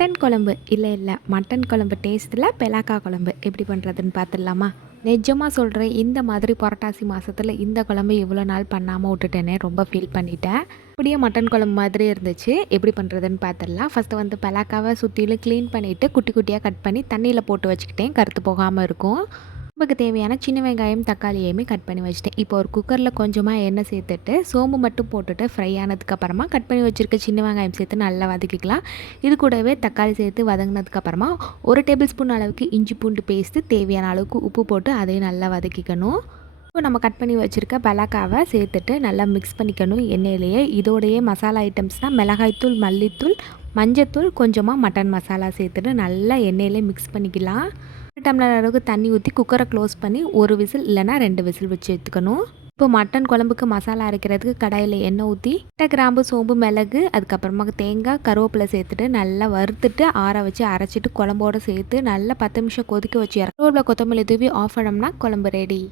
Mutton குழம்பு இல்லை mutton குழம்பு டேஸ்ட்டில் பெலாக்கா குழம்பு எப்படி பண்ணுறதுன்னு பார்த்துடலாமா? நிஜமாக சொல்கிறேன், இந்த மாதிரி புரட்டாசி மாதத்தில் இந்த குழம்பு இவ்வளோ நாள் பண்ணாமல் விட்டுட்டேனே, ரொம்ப ஃபீல் பண்ணிட்டேன். அப்படியே மட்டன் குழம்பு மாதிரி இருந்துச்சு. எப்படி பண்ணுறதுன்னு பார்த்துடலாம். ஃபஸ்ட்டு வந்து பெலாக்காவை சுற்றிலும் க்ளீன் பண்ணிவிட்டு குட்டி குட்டியாக கட் பண்ணி தண்ணியில் போட்டு வச்சுக்கிட்டேன், கருத்து போகாமல் இருக்கும். நமக்கு தேவையான சின்ன வெங்காயம் தக்காளியுமே கட் பண்ணி வச்சுட்டேன். இப்போ ஒரு குக்கரில் கொஞ்சமாக எண்ணெய் சேர்த்துட்டு சோம்பு மட்டும் போட்டுட்டு ஃப்ரை ஆனதுக்கப்புறமா கட் பண்ணி வச்சுருக்க சின்ன வெங்காயம் சேர்த்து நல்லா வதக்கிக்கலாம். இது கூடவே தக்காளி சேர்த்து வதங்கினதுக்கப்புறமா 1 டேபிள் ஸ்பூன் அளவுக்கு இஞ்சி பூண்டு பேஸ்ட்டு, தேவையான அளவுக்கு உப்பு போட்டு அதையும் நல்லா வதக்கிக்கணும். இப்போ நம்ம கட் பண்ணி வச்சுருக்க பெலாக்காவை சேர்த்துட்டு நல்லா மிக்ஸ் பண்ணிக்கணும் எண்ணெயிலேயே. இதோடையே மசாலா ஐட்டம்ஸ்னால் மிளகாய்த்தூள், மல்லித்தூள், மஞ்சத்தூள், கொஞ்சமாக மட்டன் மசாலா சேர்த்துட்டு நல்லா எண்ணெயிலே மிக்ஸ் பண்ணிக்கலாம். 1 டம்ளர் அளவுக்கு தண்ணி ஊற்றி குக்கரை க்ளோஸ் பண்ணி 1 விசில் இல்லைனா 2 விசில் வச்சு எடுத்துக்கணும். இப்போ மட்டன் குழம்புக்கு மசாலா அரைக்கிறதுக்கு கடாயில் எண்ணெய் ஊற்றி கிராம்பு, சோம்பு, மிளகு, அதுக்கப்புறமா தேங்காய், கருவேப்பிலை சேர்த்துட்டு நல்லா வறுத்துட்டு ஆற வச்சு அரைச்சிட்டு குழம்போடு சேர்த்து நல்லா 10 நிமிஷம் கொதிக்க வச்சு கருவேப்பிலை, கொத்தமல்லி தூவி ஆஃப் பண்ணோம்னா குழம்பு ரெடி.